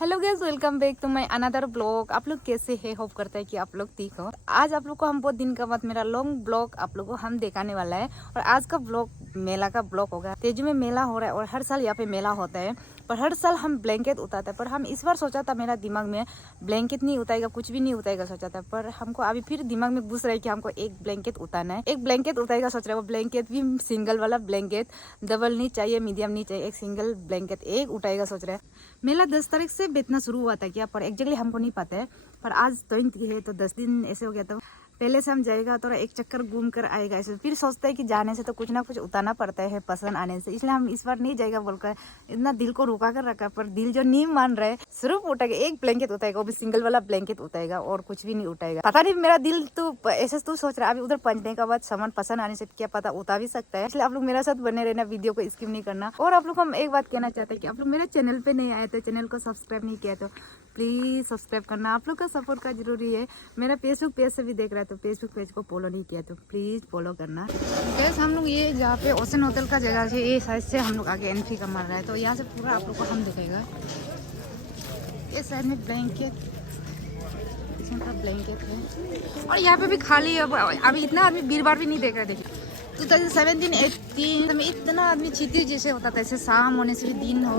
Hello guys, welcome back to my another blog. आप लोग कैसे हैं? होप करते हैं कि आप लोग ठीक हो। आज आप लोग को हम बहुत दिन के बाद मेरा लॉन्ग ब्लॉग आप लोग को हम दिखाने वाला है। और आज का ब्लॉग मेला का ब्लॉग होगा। तेजू में मेला हो रहा है और हर साल यहाँ पे मेला होता है। पर हर साल हम ब्लैंकेट उतारते हैं, पर हम इस बार सोचा था, मेरा दिमाग में ब्लैंकेट नहीं उतारेगा, कुछ भी नहीं उतारेगा सोचा था। पर हमको अभी फिर दिमाग में घुस रहा है कि हमको एक ब्लैंकेट उतारना है। एक ब्लैंकेट उतारेगा सोच रहा है। वो ब्लैंकेट भी सिंगल वाला ब्लैंकेट, डबल नहीं चाहिए, मीडियम नहीं चाहिए, एक सिंगल ब्लैंकेट एक उठाएगा सोच रहा है। मेला 10 तारीख से बेचना शुरू हुआ था क्या, पर एक्जेक्टली हमको नहीं पता है। पर आज 20 है तो 10 दिन ऐसे हो गया था। पहले से हम जाएगा तो एक चक्कर घूम कर आएगा ऐसे। फिर सोचते हैं कि जाने से तो कुछ ना कुछ उतारना पड़ता है पसंद आने से, इसलिए हम इस बार नहीं जाएगा बोलकर इतना दिल को रुका कर रखा। पर दिल जो नहीं मान रहा है, सिर्फ उठाएगा एक ब्लैंकेट उठाएगा, वो भी सिंगल वाला ब्लैंकेट उठाएगा और कुछ भी नहीं उठाएगा। पता नहीं मेरा दिल तो ऐसे तो सोच रहा है। अभी उधर पहुंचने के बाद सामान पसंद आने से क्या पता उतार भी सकता है। इसलिए आप लोग मेरे साथ बने रहना, वीडियो को स्किप नहीं करना। और आप लोग हम एक बात कहना चाहते हैं कि आप लोग मेरे चैनल पे नहीं आए तो चैनल को सब्सक्राइब नहीं किया तो प्लीज सब्सक्राइब करना। आप लोग का सपोर्ट का जरूरी है। मेरा फेसबुक पेज से भी देख रहा है तो फेसबुक पेज को फॉलो नहीं किया तो प्लीज फॉलो करना। गैस हम लोग ये जहाँ पे ओशन होटल का जगह है, ये साइड से हम लोग आगे एंट्री का मार रहा है। तो यहाँ से पूरा आप लोग को हम दिखेगा। ये साइड में ब्लैंकेट, इसमें का ब्लैंकेट है। और यहाँ पे भी खाली अभी इतना आदमी भीड़ भाड़ भी नहीं देख रहा है। देखिए 2017-18 में इतना आदमी क्षितिज जैसे होता था, ऐसे शाम होने से भी दिन हो,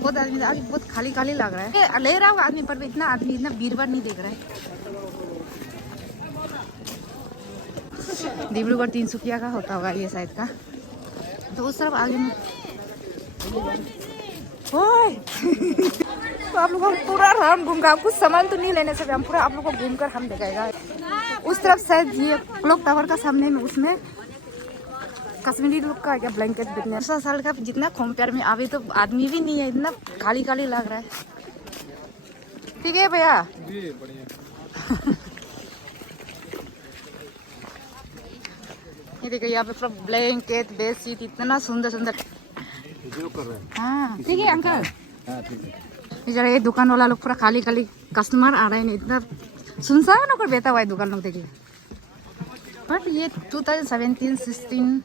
बहुत आदमी। आज बहुत खाली खाली लग रहा है, ले रहा होगा आदमी, पर इतना आदमी इतना भीड़ भाड़ नहीं देख रहा है। डिब्रूगढ़ 300 का होता होगा ये साइड का। तो उस तरफ आगे में तो आप लोग हम पूरा राउंड घूमगा। कुछ सामान तो नहीं लेने से हम पूरा आप लोग को घूम कर हम दिखाएगा। उस तरफ शायद ये क्लॉक टावर का सामने में, उसमें कश्मीरी लुक का क्या ब्लैंकेट बिकने। 100 साल का जितना खोमप्यार में अभी तो आदमी भी नहीं है, इतना खाली खाली लग रहा है। ठीक है भैया जी, बढ़िया। ये देखिए यहाँ पे पूरा ब्लैंकेट, बेडशीट, इतना सुंदर सुंदर। हाँ ठीक है अंकल। ये दुकान वाला लोग पूरा खाली खाली कस्टमर आ रहे हैं, इतना सुनसान होकर बैठा हुआ है दुकान लोग। देखिए बट ये 2017, 16,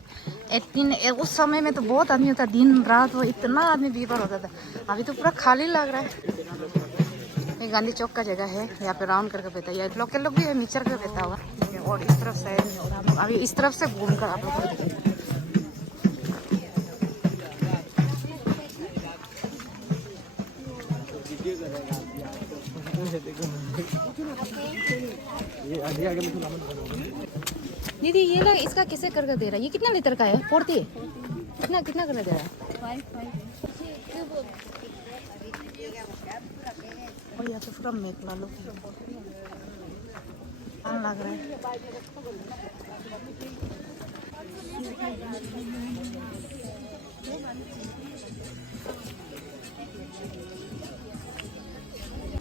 18 उस समय में तो बहुत आदमी होता, दिन रात वो इतना आदमी भीड़ होता था। अभी तो पूरा खाली लग रहा है। ये गांधी चौक का जगह है, यहाँ पे राउंड करके बैठा है। लोकल लोग भी है, मिक्सर कर बैठा हुआ। और इस तरफ से हम लोग अभी इस तरफ से घूम कर आप लोग को दिखाएंगे। दीदी ये लोग इसका कैसे करके दे रहा है? ये कितना लीटर का है? 40 कितना कितना कर दे रहा है? 5। और यहाँ पे पूरा मेघला लोग लग रहा है।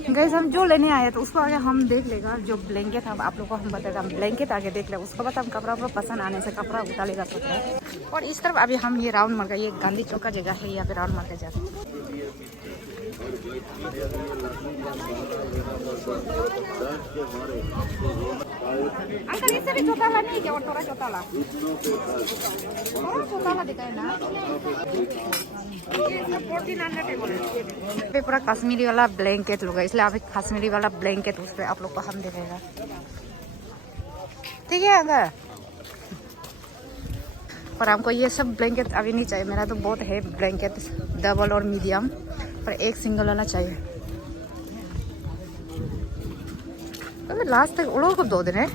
गैस हम जो लेने आए तो उसको आगे हम देख लेगा। जो ब्लैंकेट हम आप लोग को हम बताएगा, हम ब्लैंकेट आगे देख ले, उसके बाद हम कपड़ा पसंद आने से कपड़ा उतार लेगा सोच रहे हैं। और इस तरफ अभी हम ये राउंड मार, ये गांधी चौक का जगह है, यहाँ पे राउंड मार के जाते हैं। अंकल इससे भी छोटा वाला नहीं क्या? और थोड़ा छोटा वाला दिखाए ना। पूरा कश्मीरी वाला ब्लैंकेट लोग है, इसलिए अभी कश्मीरी वाला ब्लैंकेट उस पर आप लोग को हम दिखेगा। ठीक है अंकल, पर हमको ये सब ब्लैंकेट अभी नहीं चाहिए। मेरा तो बहुत है ब्लैंकेट, डबल और मीडियम, पर एक सिंगल वाला चाहिए। तो लास्ट तक उड़ो को 2 दिन है।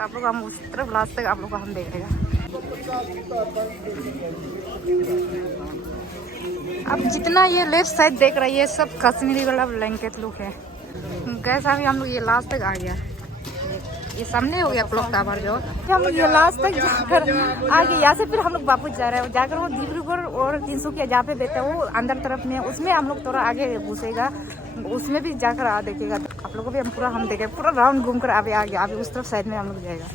आप लोग हम उस तरफ लास्ट तक आप लोग को हम देखेगा। अब जितना ये लेफ्ट साइड देख रहा है, ये सब कश्मीरी वाला ब्लैंकेट लुक है। गैस अभी हम लोग ये लास्ट तक आ गया। ये सामने हो गया क्लॉक टावर जो। हम ये लास्ट तक जाकर आगे, यहाँ से फिर हम लोग वापस जा रहे हैं। जाकर वो डिब्रूगढ़ और 300 जहाँ पे बैठा है वो अंदर तरफ में, उसमें हम लोग थोड़ा आगे घुसेगा, उसमें भी जाकर देखेगा। आप लोगों को भी हम पूरा हम देखेगा, पूरा राउंड घूम कर अभी आ गया। अभी उस तरफ साइड में हम लोग जाएगा।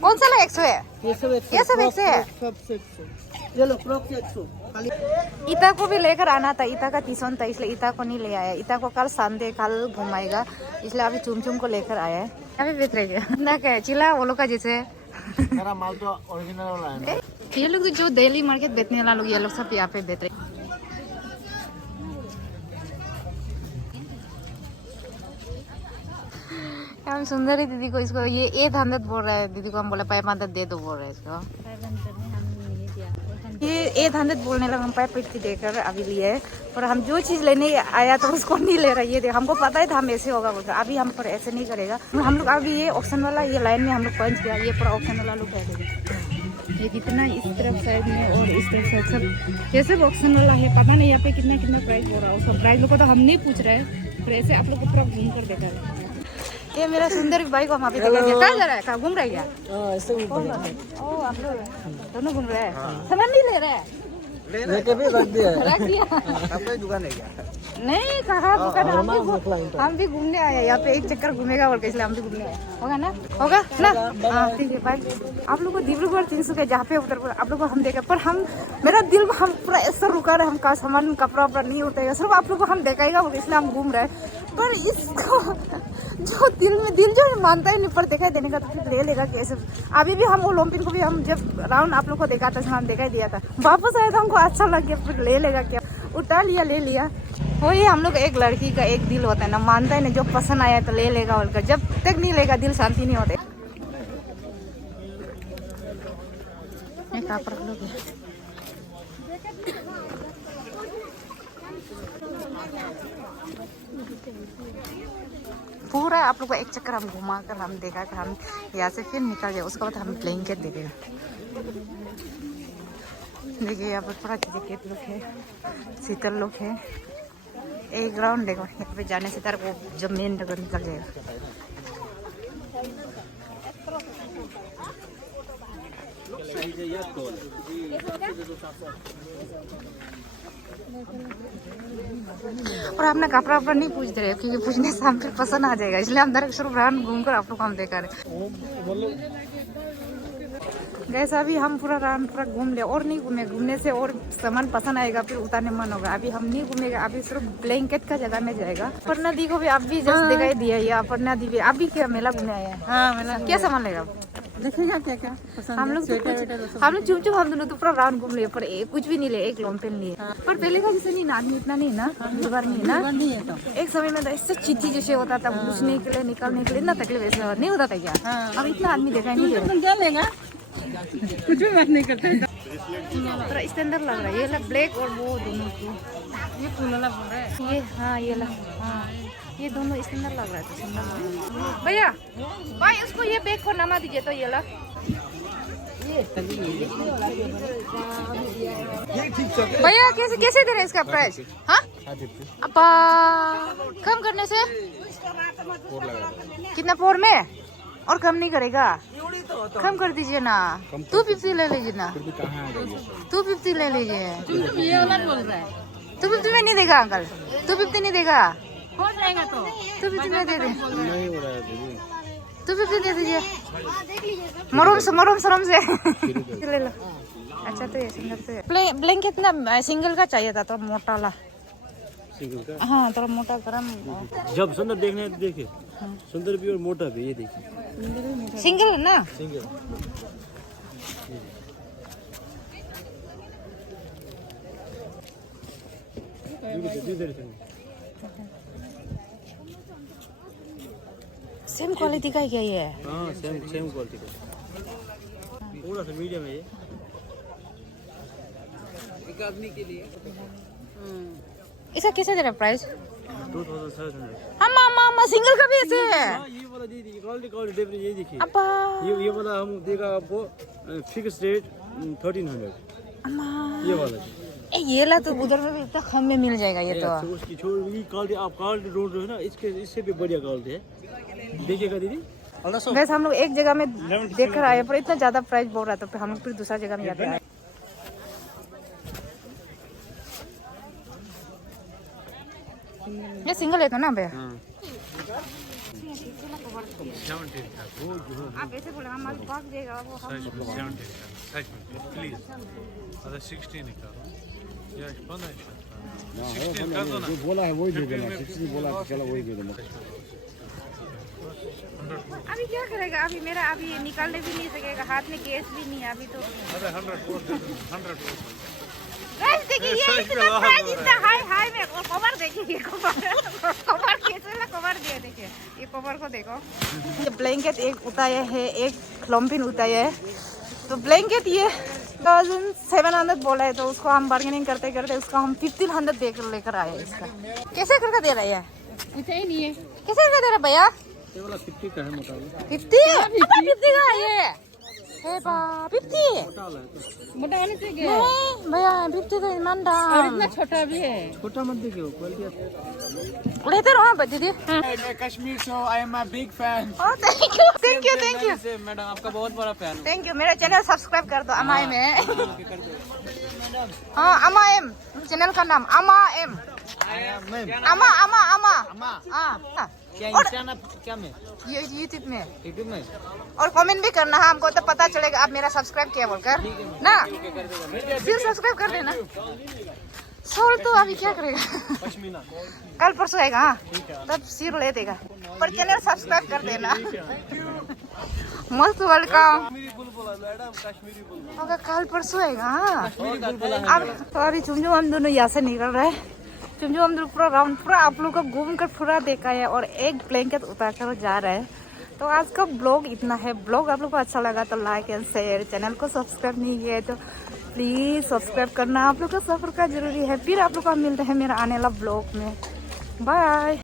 कौन सा लगा 100 है? ये सब 100 है। इता को भी लेकर आना था, इता का टीसन था, इसलिए इता को नहीं ले आया। इता को कल संडे कल घुमाएगा, इसलिए अभी चुम को लेकर आया है। अभी बेच रहे क्या चिल्ला वो लोग का जैसे। मेरा माल तो ओरिजिनल वाला है। ये लोग जो डेली मार्केट बेचने वाला लोग, ये लोग सब यहाँ पे बेच रहे। हम सुंदरी दीदी को इसको ये 800 बोल रहा है, दीदी को हम बोला 500 दे दो बोल रहे हैं इसको। ये 800 बोलने लगा, हम 550 देकर अभी लिए है। और हम जो चीज़ लेने आया तो उसको नहीं ले रहा, ये हमको पता ही था हम ऐसे होगा बोलकर। अभी हम पर ऐसे नहीं करेगा हम लोग। अभी ये ऑप्शन वाला ये लाइन में हम लोग पहुँच गया, ये पूरा ऑप्शन वाला लोग है। ये कितना इस तरफ साइड में और इस तरफ साइड सब ये सब ऑप्शन वाला है। पता नहीं यहाँ पे कितना कितना प्राइस हो रहा है, उसका प्राइस लोग को तो हम नहीं पूछ रहे हैं, फिर ऐसे आप लोग को पूरा घूम कर देखा है। ये मेरा सुंदर भाई को हम अभी देखा, कहाँ जा रहा है, कहाँ घूम रहा है क्या? ओ आप लोग दोनों घूम रहे हैं, सामान नहीं ले रहे हैं? लेके भी रख दिया है। रख दिया। आपका दुकान है क्या? नहीं कहाँ दुकान, हम भी घूमने आए यहाँ पे, एक चक्कर घूमेगा बोल के इसलिए हम भी घूमने आए। होगा ना, होगा ना? हाँ ठीक है भाई। आप लोग को डिब्रूगढ़ 300 जहाँ पे उतर आप लोग को हम देखा, पर हम मेरा दिल हम पूरा ऐसा रुका रहे, हम का सामान कपड़ा वपड़ा नहीं उठेगा, सिर्फ आप लोग को हम देखाएगा बोल इसलिए हम घूम रहे हैं। पर इसको जो दिल जो मानता ही नहीं, पर दिखाई देने का तो फिर ले लेगा कैसे। अभी भी हम ओलंपिक को भी हम जब राउंड आप लोग को देखा था, सामान दिखाई दिया था, वापस आया था हमको अच्छा लग गया, फिर ले लेगा क्या, उठा लिया ले लिया। वही हम लोग एक लड़की का एक दिल होता है ना, मानता है ना, जो पसंद आया तो ले लेगा बोलकर, जब तक नहीं लेगा दिल शांति नहीं होते। पूरा आप लोग को एक चक्कर हम घुमा कर हम देखा कि हम यहाँ से फिर निकल जाए, उसके बाद हम ब्लैंकेट देखेगा। देखिए यहाँ पर पूरा जैकेट लोग है, शीतल लोग है। एक ग्राउंड देखो, यहाँ पे जाने से तार वो जब मेन जगह निकल जाएगा। और अपना कपड़ा वपड़ा नहीं पूछ रहे, क्योंकि पूछने से हम फिर पसंद आ जाएगा, इसलिए हम डायरेक्ट सिर्फ राउंड घूम कर आप लोग को हम देखा रहे। गैस अभी हम पूरा राउंड पूरा घूम ले, और नहीं घूमे, घूमने से और सामान पसंद आएगा फिर उतारने मन होगा। अभी हम नहीं घूमेगा, अभी सिर्फ ब्लैंकेट का जगह में जाएगा। अपर्णा दी को भी आप भी जस्ट दिखाई दिया, ये अपर्णा दी भी अभी क्या मेला घूमने आया है। हाँ मेला, क्या सामान लेगा देखेगा क्या क्या पसंद हम लोग चुप हम दोनों तो पूरा राउंड घूम लिए, पर कुछ भी नहीं ले, एक लॉन्ग लिए। पर पहले का जैसे नहीं ना, आदमी इतना नहीं ना, बार नहीं ना, एक समय में ऐसा चिट्ठी जैसे होता था, घुसने के लिए निकलने के लिए इतना तकलीफ ऐसा नहीं होता था क्या? अब इतना आदमी देखा नहीं लेगा, कुछ भी बात नहीं करते। थोड़ा स्टैंडर्ड लग रहा है, ये ब्लैक और वो दोनों को, ये फूल वाला बोल रहा है ये हाँ हाँ ये दोनों स्टैंडर्ड लग रहा है, तो सुंदर लग रहा है। भैया भाई उसको ये बैग को नमा दीजिए तो ये ला। भैया कैसे कैसे दे रहे इसका प्राइस? हाँ अपा कम करने से कितना 4 में और कम नहीं करेगा? कम कर दीजिए ना, 250 ले लीजिए ना, 250 ले लीजिए। 250 में नहीं देगा अंकल, 250 नहीं देगा, हो जाएगा तो 250 में दे दे, 250 दे दीजिए, मरोम शरम से ले लो। अच्छा तो ये सुंदर तो है। ब्लैंकेट ना सिंगल का चाहिए था, तो मोटा ला। हाँ थोड़ा मोटा गरम। जब सुंदर देखने देखे, सुंदर भी और मोटा भी, ये देखिए सिंगल है ना, सिंगल। सेम क्वालिटी का ही क्या ये है? हाँ सेम क्वालिटी का, थोड़ा सा मीडियम है ये, एक आदमी के लिए। इसका कैसे दे रहा प्राइस? 2700। हम सिंगल का भी ऐसे है। ये वाला दीदी क्वालिटी डिफरेंस, ये देखिए, अब्बा ये वाला हम देगा आपको फिक्स रेट 1300। ये वाला ये ला तो उधर में भी इतना कम में मिल जाएगा ये तो। उसकी छोड़, ये क्वालिटी आप क्वालिटी ढूंढ रहे हो ना, इससे भी बढ़िया क्वालिटी है, देखिएगा दीदी। वैसे हम लोग एक जगह में देख कर आए, पर इतना ज्यादा प्राइस बोल रहा था, तो हम लोग फिर दूसरा जगह में जाते आए। ये सिंगल है तो ना भैया? आप ऐसे बोले हम भाग देगा वो, हम 16 जो बोला है वही दे देना, 16 बोला तो चलो वही दे देना। अभी क्या करेगा? अभी मेरा अभी निकालने भी नहीं सकेगा, हाथ में कैश भी नहीं है अभी तो। गाइस देखिए ये इतना प्राइस इतना हाई में कवर देखिए, कवर कैसे ना कवर दिया देखिए, ये कवर को देखो। ये ब्लैंकेट एक उताया है, एक क्लम्पिन उताया है। तो ब्लैंकेट ये 1700 बोला है, तो उसको हम बार्गेनिंग करते करते उसको हम 1500 देकर लेकर आए। इसका कैसे करके दे रहा है? इतना ही नहीं है। कैसे करके दे रहा है भैया? ये वाला 50 का है मोटा वाला। 50 का है ये? हे बा 50 मोटा वाला है तो। मोटा वाले से गया नहीं भैया 50 का इमान और दाम। इतना छोटा भी है। छोटा मत देखिए, क्वालिटी लेते रहो दीदी। Kashmir show, I am a big fan. Thank you madam आपका बहुत बड़ा फैन। Thank you. मेरा चैनल सब्सक्राइब कर दो अमा में। हाँ अमा एम चैनल का नाम अमा एम। अमा अमा अमा हाँ। और क्या में? यूट्यूब में यूट्यूब में और कमेंट भी करना, हाँ हमको तो पता चलेगा आप मेरा सब्सक्राइब किया बोलकर ना। फिर सब्सक्राइब कर देना। सोल तो अभी क्या करेगा? कल परसों आएगा, हाँ तब सिर ले देगा, पर चैनल सब्सक्राइब कर देना। मस्त वेलकम। होगा कल परसों आएगा, हाँ। अब तो अभी चुमचुम हम दोनों यहाँ से निकल रहे हैं। चुमचुम हम दोनों पूरा राउंड पूरा आप लोग को घूम कर पूरा देखा है और एक ब्लैंकेट उतार कर जा रहे हैं। तो आज का ब्लॉग इतना है। ब्लॉग आप लोग को अच्छा लगा तो लाइक एंड शेयर, चैनल को सब्सक्राइब नहीं किया है तो प्लीज सब्सक्राइब करना। आप लोग का सफर का जरूरी है। फिर आप लोग को मिलते हैं मेरा आने वाला ब्लॉग में। बाय।